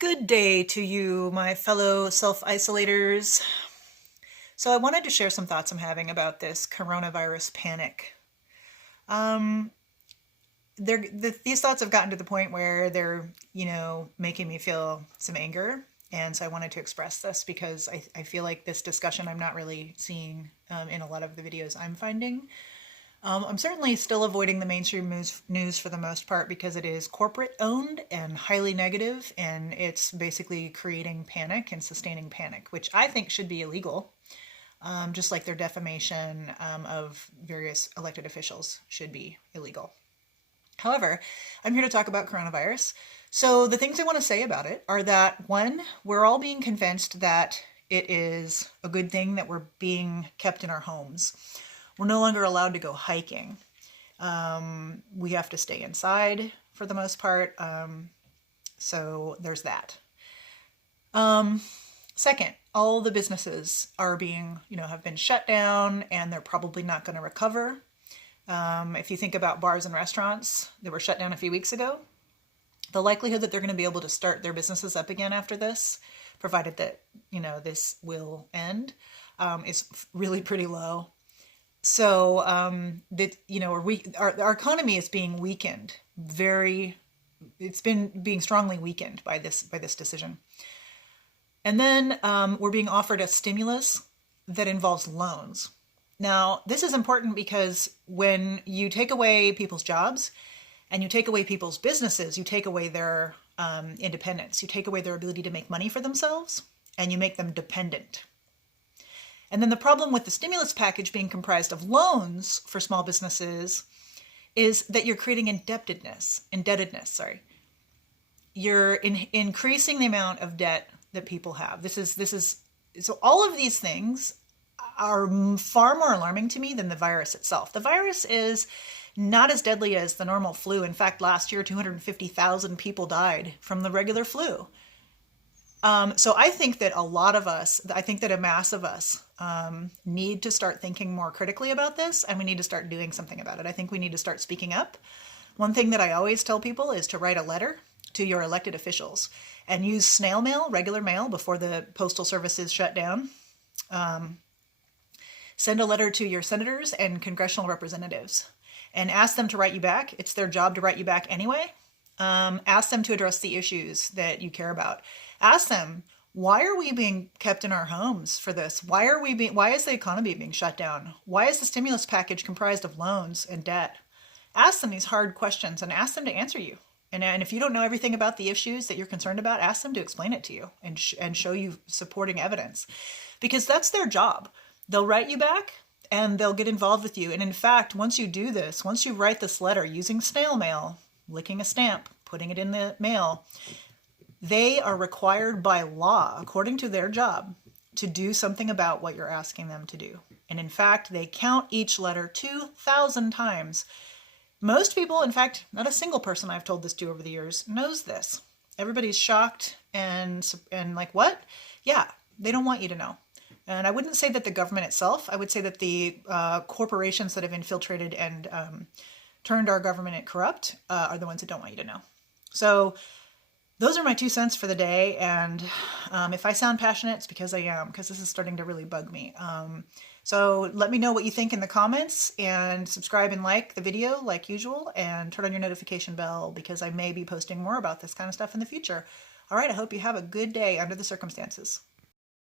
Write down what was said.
Good day to you, my fellow self-isolators. So I wanted to share some thoughts I'm having about this coronavirus panic. Um, these thoughts have gotten to the point where they're, making me feel some anger. And so I wanted to express this because I feel like this discussion I'm not really seeing in a lot of the videos I'm finding. I'm certainly still avoiding the mainstream news for the most part because it is corporate owned and highly negative, and it's basically creating panic and sustaining panic, which I think should be illegal, just like their defamation of various elected officials should be illegal. However, I'm here to talk about coronavirus. So the things I want to say about it are that, one, we're all being convinced that it is a good thing that we're being kept in our homes. We're no longer allowed to go hiking. We have to stay inside for the most part. So there's that. Second, all the businesses are have been shut down, and they're probably not going to recover. If you think about bars and restaurants that were shut down a few weeks ago, the likelihood that they're going to be able to start their businesses up again after this, provided that, this will end, is really pretty low. So our economy is being weakened. It's been being strongly weakened by this decision. And then we're being offered a stimulus that involves loans. Now, this is important because when you take away people's jobs and you take away people's businesses, you take away their independence. You take away their ability to make money for themselves, and you make them dependent. And then the problem with the stimulus package being comprised of loans for small businesses is that you're creating indebtedness. You're increasing the amount of debt that people have. So all of these things are far more alarming to me than the virus itself. The virus is not as deadly as the normal flu. In fact, last year, 250,000 people died from the regular flu. So I think that a mass of us need to start thinking more critically about this, and we need to start doing something about it. I think we need to start speaking up. One thing that I always tell people is to write a letter to your elected officials and use snail mail, regular mail, before the postal services shut down. Send a letter to your senators and congressional representatives and ask them to write you back. It's their job to write you back anyway. Ask them to address the issues that you care about. Ask them, why are we being kept in our homes for this? Why is the economy being shut down? Why is the stimulus package comprised of loans and debt? Ask them these hard questions and ask them to answer you. And if you don't know everything about the issues that you're concerned about, ask them to explain it to you and show you supporting evidence, because that's their job. They'll write you back and they'll get involved with you. And in fact, once you do this, once you write this letter using snail mail, licking a stamp, putting it in the mail, they are required by law, according to their job, to do something about what you're asking them to do. And in fact, they count each letter 2,000 times. Most people, in fact, not a single person I've told this to over the years knows this. Everybody's shocked and like, what? Yeah, they don't want you to know. And I wouldn't say that the government itself, I would say that the corporations that have infiltrated and turned our government corrupt are the ones that don't want you to know. So those are my 2 cents for the day. And if I sound passionate, it's because I am, because this is starting to really bug me. So let me know what you think in the comments, and subscribe and like the video like usual, and turn on your notification bell because I may be posting more about this kind of stuff in the future. All right, I hope you have a good day under the circumstances.